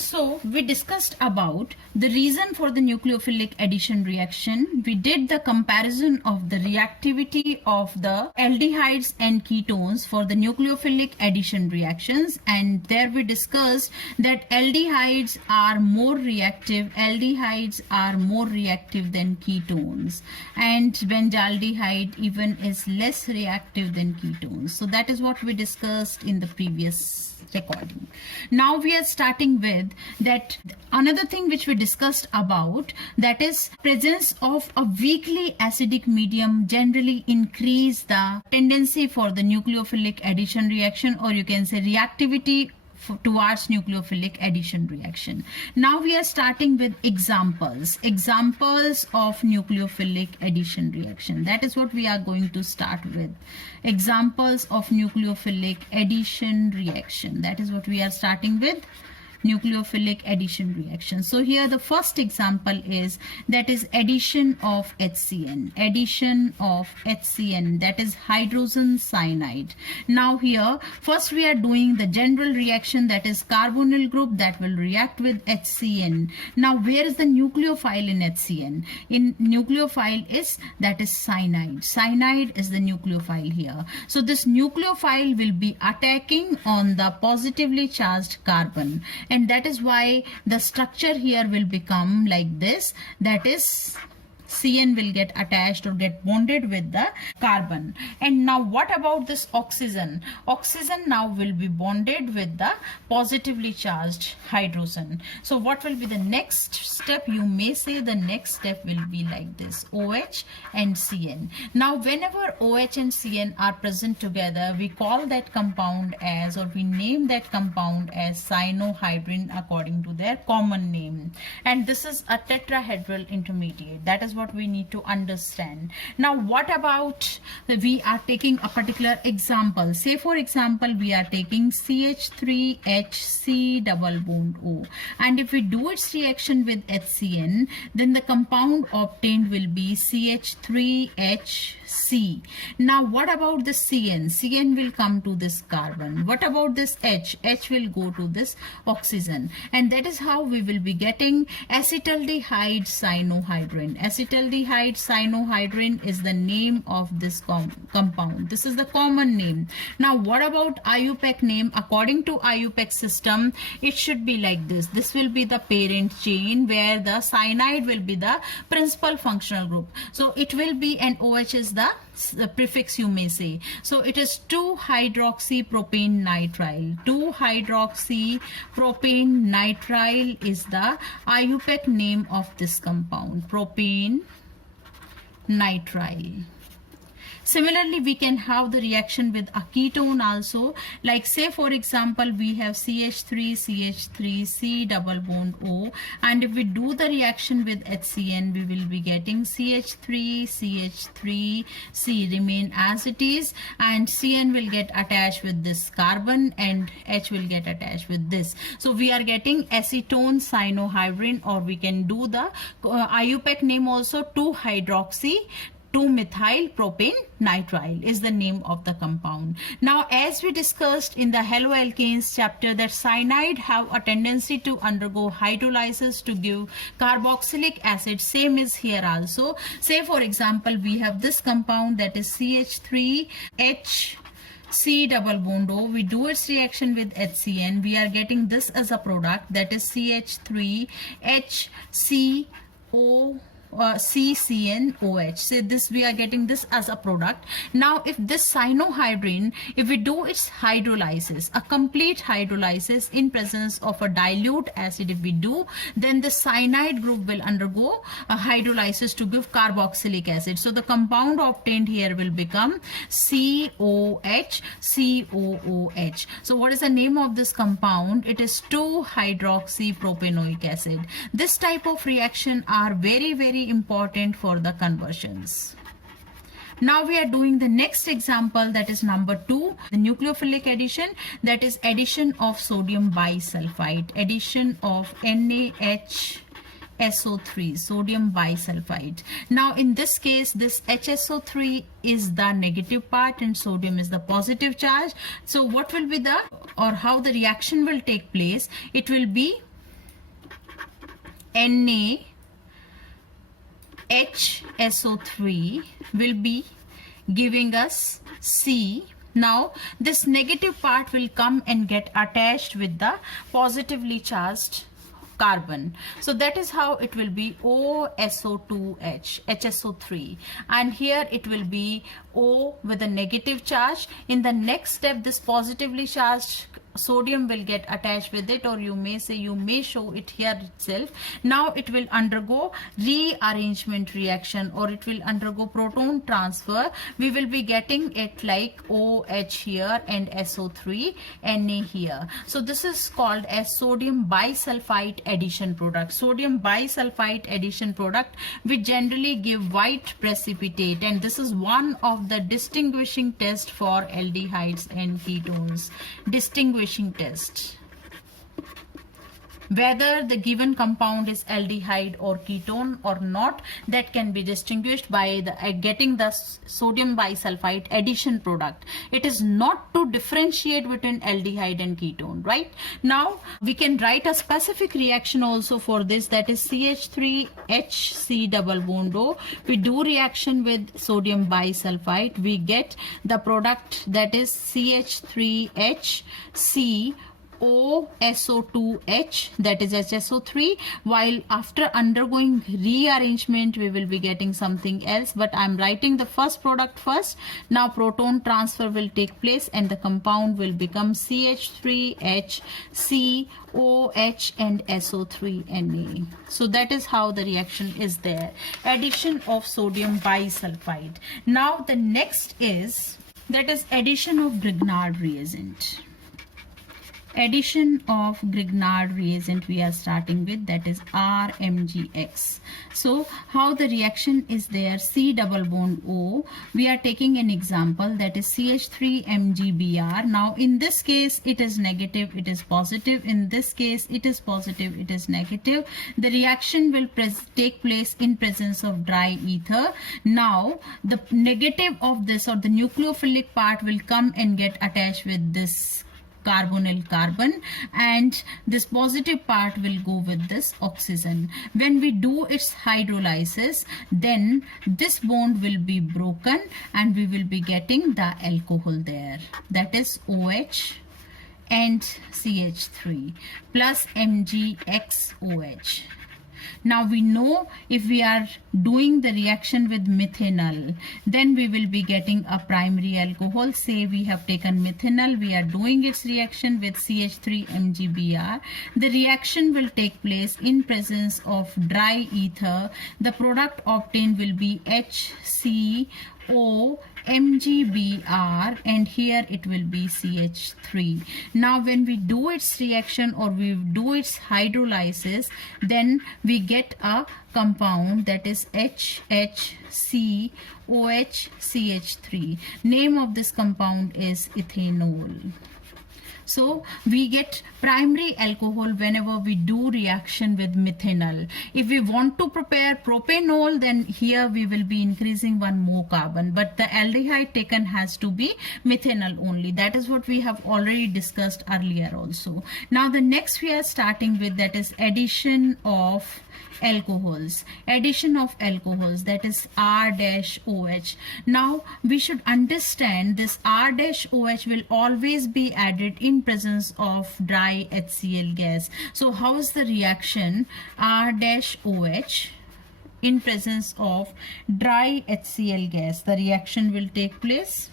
So we discussed about the reason for the nucleophilic addition reaction. We did the comparison of the reactivity of the aldehydes and ketones for the nucleophilic addition reactions, and there we discussed that aldehydes are more reactive than ketones, and benzaldehyde even is less reactive than ketones. So that is what we discussed in the previous recording. Now we are starting with that another thing which we discussed about, that is presence of a weakly acidic medium generally increase the tendency for the nucleophilic addition reaction, or you can say reactivity towards nucleophilic addition reaction. Now we are starting with examples of nucleophilic addition reaction. That is what we are going to start with. Examples of nucleophilic addition reaction. That is what we are starting with. Nucleophilic addition reaction. So here the first example is addition of HCN. That is hydrogen cyanide. Now here first we are doing the general reaction, that is carbonyl group that will react with HCN. Now where is the nucleophile in HCN? In nucleophile is cyanide. Cyanide is the nucleophile here. So this nucleophile will be attacking on the positively charged carbon, and that is why the structure here will become like this, that is CN will get attached or get bonded with the carbon. And now what about this oxygen? Oxygen now will be bonded with the positively charged hydrogen. So what will be the next step? You may say the next step will be like this, OH and CN. Now whenever OH and CN are present together, we call that compound as, or we name that compound as cyanohydrin according to their common name. And this is a tetrahedral intermediate. That is what we need to understand. Now what about, we are taking a particular example. Say for example we are taking CH3HC double bond O, and if we do its reaction with HCN, then the compound obtained will be CH3HC. Now what about the CN? CN will come to this carbon. What about this H? H will go to this oxygen, and that is how we will be getting acetaldehyde cyanohydrin. Acetaldehyde cyanohydrin is the name of this compound. This is the common name. Now what about IUPAC name? According to IUPAC system, it should be like this. This will be the parent chain where the cyanide will be the principal functional group. So it will be, and OH is the prefix, you may say. So it is 2-hydroxypropane nitrile. 2-hydroxypropane nitrile is the IUPAC name of this compound, propane nitrile. Similarly, we can have the reaction with a ketone also. Like say for example, we have CH3 double bond O, and if we do the reaction with HCN, we will be getting CH3 remain as it is, and CN will get attached with this carbon and H will get attached with this. So we are getting acetone cyanohydrin, or we can do the IUPAC name also, 2-methyl propane nitrile is the name of the compound. Now as we discussed in the haloalkanes chapter, that cyanide have a tendency to undergo hydrolysis to give carboxylic acid. Same is here also. Say for example we have this compound, that is CH3HC double bond O. We do its reaction with HCN. We are getting this as a product, that is CH3HCO CCNOH. So this, we are getting this as a product. Now if this cyanohydrin, if we do its hydrolysis, a complete hydrolysis in presence of a dilute acid, if we do, then the cyanide group will undergo a hydrolysis to give carboxylic acid. So the compound obtained here will become COH. So what is the name of this compound? It is 2-hydroxypropanoic acid. This type of reaction are very important for the conversions. Now we are doing the next example, that is number 2, the nucleophilic addition, that is addition of sodium bisulfite, addition of NaHSO3, sodium bisulfite. Now in this case, this HSO3 is the negative part and sodium is the positive charge. So what will be the, or how the reaction will take place? It will be NaHSO3 will be giving us C. Now this negative part will come and get attached with the positively charged carbon. So that is how it will be OSO2H, HSO3, and here it will be O with a negative charge. In the next step, this positively charged sodium will get attached with it, or you may say, you may show it here itself. Now it will undergo rearrangement reaction, or it will undergo proton transfer. We will be getting it like OH here and SO3 Na here. So this is called as sodium bisulfite addition product. Sodium bisulfite addition product, we generally give white precipitate, and this is one of the distinguishing tests for aldehydes and ketones. Distinguishing test, whether the given compound is aldehyde or ketone or not, that can be distinguished by the getting the sodium bisulfite addition product. It is not to differentiate between aldehyde and ketone, right? Now we can write a specific reaction also for this, that is CH3HC double bond O. We do reaction with sodium bisulfite, we get the product that is CH3HC OSO2H, that is HSO3, while after undergoing rearrangement we will be getting something else, but I'm writing the first product first. Now proton transfer will take place and the compound will become CH3H, COH and SO3Na. So that is how the reaction is there. Addition of sodium bisulfite. Now the next is, that is addition of Grignard reagent. Addition of Grignard reagent we are starting with, that is RMGX. So how the reaction is there, C double bond O, we are taking an example, that is CH3MgBr. Now in this case it is negative, it is positive. In this case it is positive, it is negative. The reaction will take place in presence of dry ether. Now the negative of this, or the nucleophilic part, will come and get attached with this carbonyl carbon, and this positive part will go with this oxygen. When we do its hydrolysis, then this bond will be broken and we will be getting the alcohol there, that is OH and CH3 plus MgXOH. Now we know if we are doing the reaction with methanol, then we will be getting a primary alcohol. Say we have taken methanol, we are doing its reaction with CH3MgBr. The reaction will take place in presence of dry ether. The product obtained will be HCO MgBr, and here it will be CH3. Now when we do its reaction, or we do its hydrolysis, then we get a compound that is HHCOHCH3. Name of this compound is ethanol. So we get primary alcohol whenever we do reaction with methanol. If we want to prepare propanol, then here we will be increasing one more carbon, but the aldehyde taken has to be methanol only. That is what we have already discussed earlier also. Now the next we are starting with, that is addition of alcohols. Addition of alcohols, that is R-OH. Now we should understand this R-OH will always be added in presence of dry HCl gas. So how is the reaction? R-OH in presence of dry HCl gas, the reaction will take place.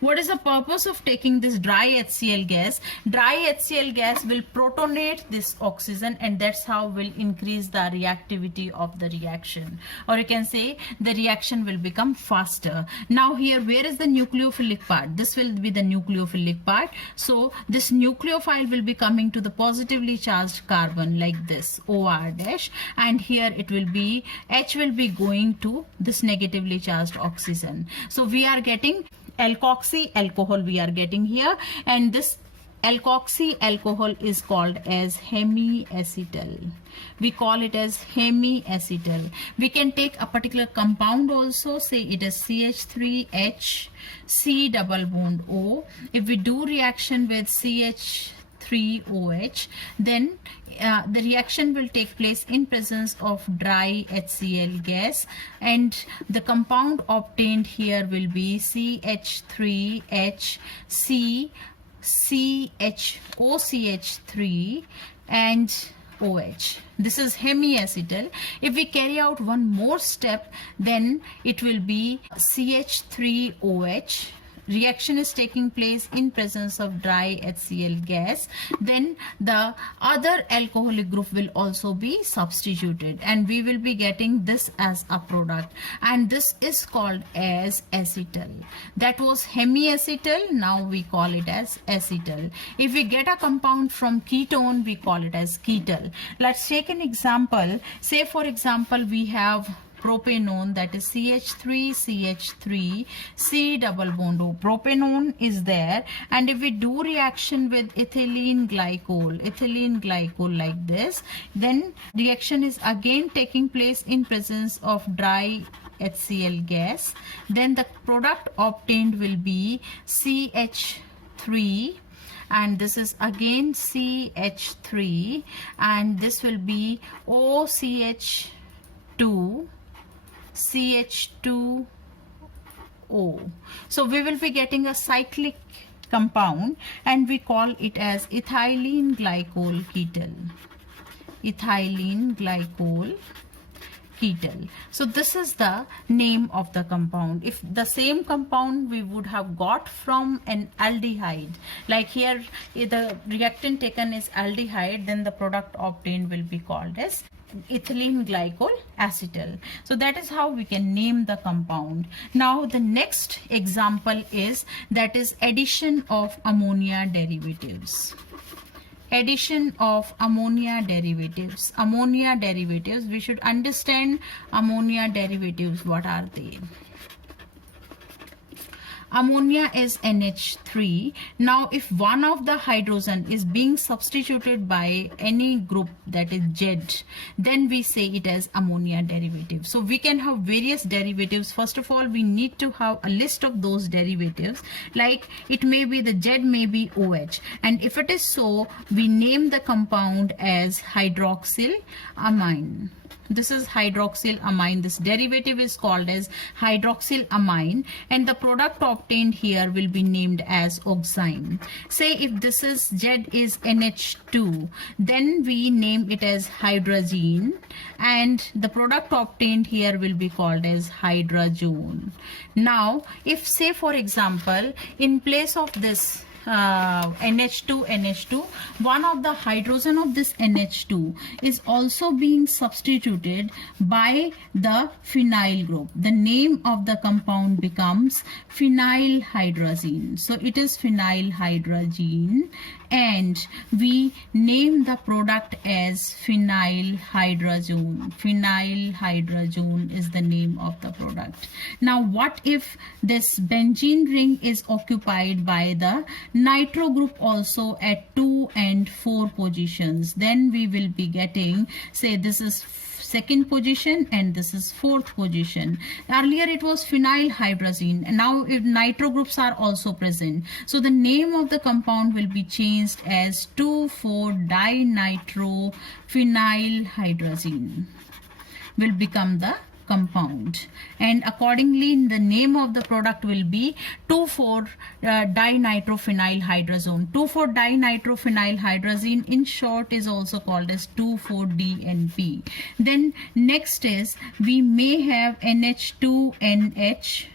What is the purpose of taking this dry HCl gas? Dry HCl gas will protonate this oxygen, and that's how will increase the reactivity of the reaction, or you can say the reaction will become faster. Now here, where is the nucleophilic part? This will be the nucleophilic part. So this nucleophile will be coming to the positively charged carbon like this, OR dash, and here it will be, H will be going to this negatively charged oxygen. So we are getting alkoxy alcohol we are getting here, and this alkoxy alcohol is called as hemiacetal. We call it as hemiacetal. We can take a particular compound also, say it is CH3H C double bond O. If we do reaction with CH3 CH3OH, then the reaction will take place in presence of dry HCl gas, and the compound obtained here will be CH3HC CHOCH3 and OH. This is hemiacetal. If we carry out one more step, then it will be CH3OH. Reaction is taking place in presence of dry HCl gas. Then the other alcoholic group will also be substituted, and we will be getting this as a product, and this is called as acetal. That was hemiacetal, now we call it as acetal. If we get a compound from ketone, we call it as ketal. Let's take an example. Say for example we have propanone, that is CH3CH3 C double bond O. Propanone is there, and if we do reaction with ethylene glycol like this, then reaction is again taking place in presence of dry HCl gas. Then the product obtained will be CH3, and this is again CH3, and this will be OCH2 CH2O. So we will be getting a cyclic compound, and we call it as ethylene glycol ketal. Ethylene glycol ketal. So this is the name of the compound. If the same compound we would have got from an aldehyde, like here the reactant taken is aldehyde, then the product obtained will be called as ethylene glycol acetal. So that is how we can name the compound. Now the next example is addition of ammonia derivatives. Addition of ammonia derivatives. Ammonia derivatives, we should understand ammonia derivatives. What are they? Ammonia is NH3. Now if one of the hydrogen is being substituted by any group, that is Z, then we say it as ammonia derivative. So we can have various derivatives. First of all, we need to have a list of those derivatives, like it may be the Z may be OH, and if it is so, we name the compound as hydroxylamine. This is hydroxylamine. This derivative is called as hydroxylamine, and the product obtained here will be named as oxime. Say if this is Z is NH2, then we name it as hydrazine, and the product obtained here will be called as hydrazone. Now if say for example in place of this NH2, one of the hydrogen of this NH2 is also being substituted by the phenyl group. The name of the compound becomes phenylhydrazine. So it is phenylhydrazine, and we name the product as phenylhydrazone. Phenylhydrazone is the name of the product. Now what if this benzene ring is occupied by the nitro group also at 2 and 4 positions? Then we will be getting, say this is second position and this is fourth position. Earlier it was phenylhydrazine, and now if nitro groups are also present, so the name of the compound will be changed as 2,4-dinitrophenylhydrazine will become the compound, and accordingly the name of the product will be 2,4-dinitrophenylhydrazone. 2,4-dinitrophenylhydrazine in short is also called as 2,4-DNP. Then next is we may have NH2NH.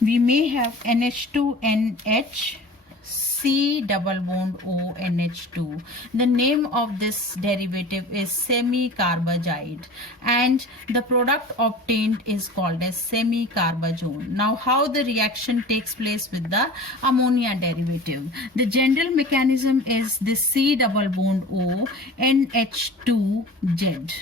We may have NH2NH C double bond O NH2. The name of this derivative is semicarbazide, and the product obtained is called as semicarbazone. Now how the reaction takes place with the ammonia derivative? The general mechanism is this C double bond O NH2Z.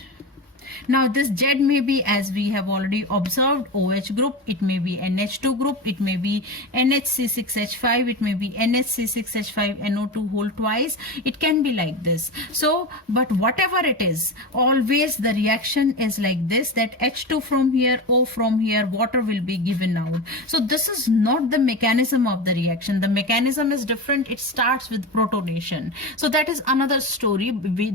Now this Z may be, as we have already observed, OH group, it may be NH2 group, it may be NHC6H5, it may be NHC6H5NO2 whole twice, it can be like this. So but whatever it is, always the reaction is like this, that H2 from here, O from here, water will be given out. So this is not the mechanism of the reaction. The mechanism is different. It starts with protonation. So that is another story, we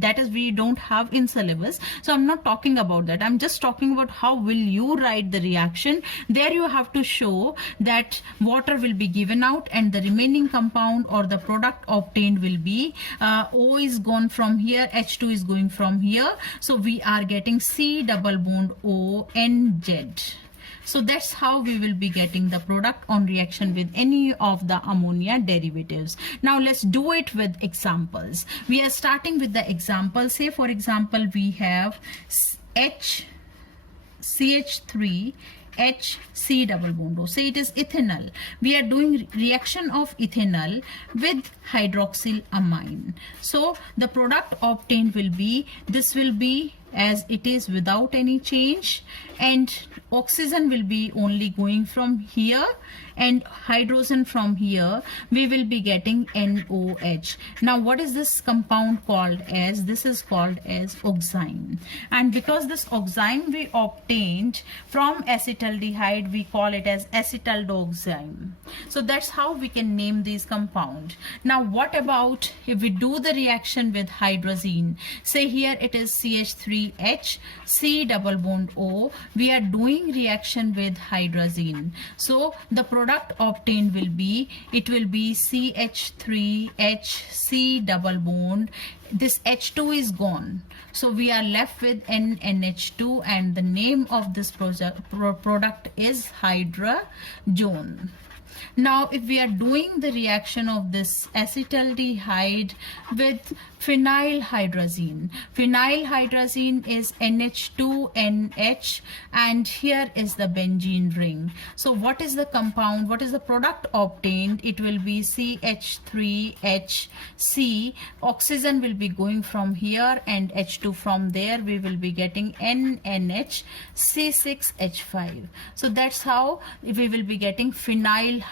don't have in syllabus. So I'm not talking about that. I'm just talking about how will you write the reaction. There you have to show that water will be given out and the remaining compound or the product obtained will be O is gone from here, H2 is going from here. So we are getting C double bond O N Z. So that's how we will be getting the product on reaction with any of the ammonia derivatives. Now let's do it with examples. We are starting with the example. Say for example, we have CH3 HC double bond O. Say it is ethanol. We are doing reaction of ethanol with hydroxylamine. So the product obtained will be, this will be as it is without any change, and oxygen will be only going from here and hydrogen from here. We will be getting NOH. Now what is this compound called as? This is called as oxime, and because this oxime we obtained from acetaldehyde, we call it as acetaldoxime. So that's how we can name these compound. Now what about if we do the reaction with hydrazine? Say here it is CH3H C double bond O. We are doing reaction with hydrazine. So the product obtained will be, it will be CH3H C double bond. This H2 is gone. So we are left with NNH2, and the name of this product is hydrazone. Now if we are doing the reaction of this acetaldehyde with phenylhydrazine, phenylhydrazine is NH2NH, and here is the benzene ring. So what is the compound, what is the product obtained? It will be CH3HC. Oxygen will be going from here and H2 from there. We will be getting NNHC6H5. So that's how we will be getting phenylhydrazone.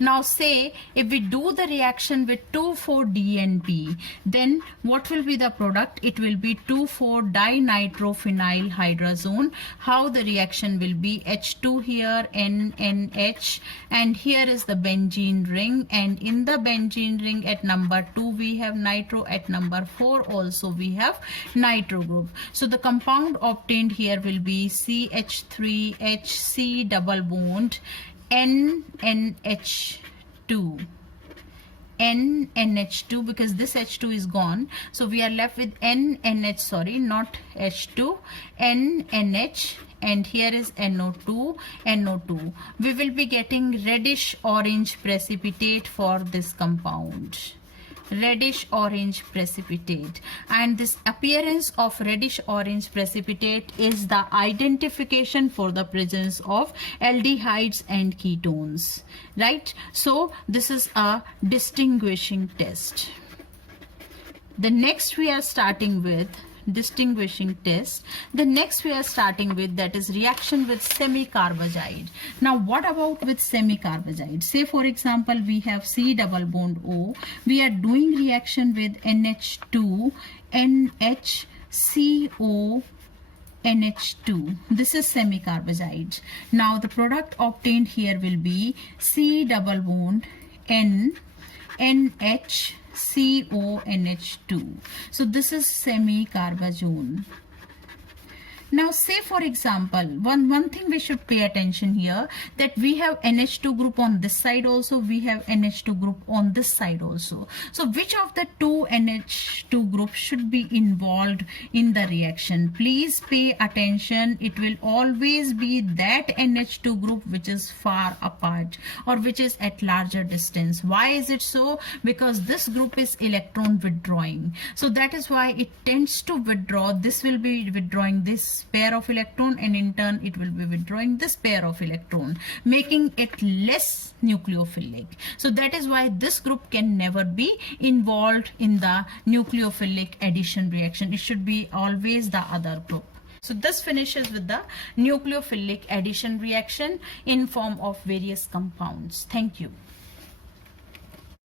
Now say if we do the reaction with 2,4-DNP, then what will be the product? It will be 2,4-dinitrophenylhydrazone. How the reaction will be? H2 here, NNH, and here is the benzene ring, and in the benzene ring at number 2 we have nitro, at number 4 also we have nitro group. So the compound obtained here will be CH3HC double bond NNH2, because this H2 is gone. So we are left with NNH, sorry, not H2, NNH, and here is NO2, NO2. We will be getting reddish orange precipitate for this compound. Reddish orange precipitate, and this appearance of reddish orange precipitate is the identification for the presence of aldehydes and ketones, right? So this is a distinguishing test. The next we are starting with distinguishing test. The next we are starting with, that is reaction with semicarbazide. Now what about with semicarbazide? Say for example we have C double bond O. We are doing reaction with NH2 NHCO NH2. This is semicarbazide. Now the product obtained here will be C double bond NH CONH2. So this is semicarbazone. Now say for example, one thing we should pay attention here, that we have NH2 group on this side also, we have NH2 group on this side also. So which of the two NH2 groups should be involved in the reaction? Please pay attention. It will always be that NH2 group which is far apart or which is at larger distance. Why is it so? Because this group is electron withdrawing. So that is why it tends to withdraw. This will be withdrawing this pair of electron, and in turn it will be withdrawing this pair of electron, making it less nucleophilic. So that is why this group can never be involved in the nucleophilic addition reaction. It should be always the other group. So this finishes with the nucleophilic addition reaction in form of various compounds. Thank you.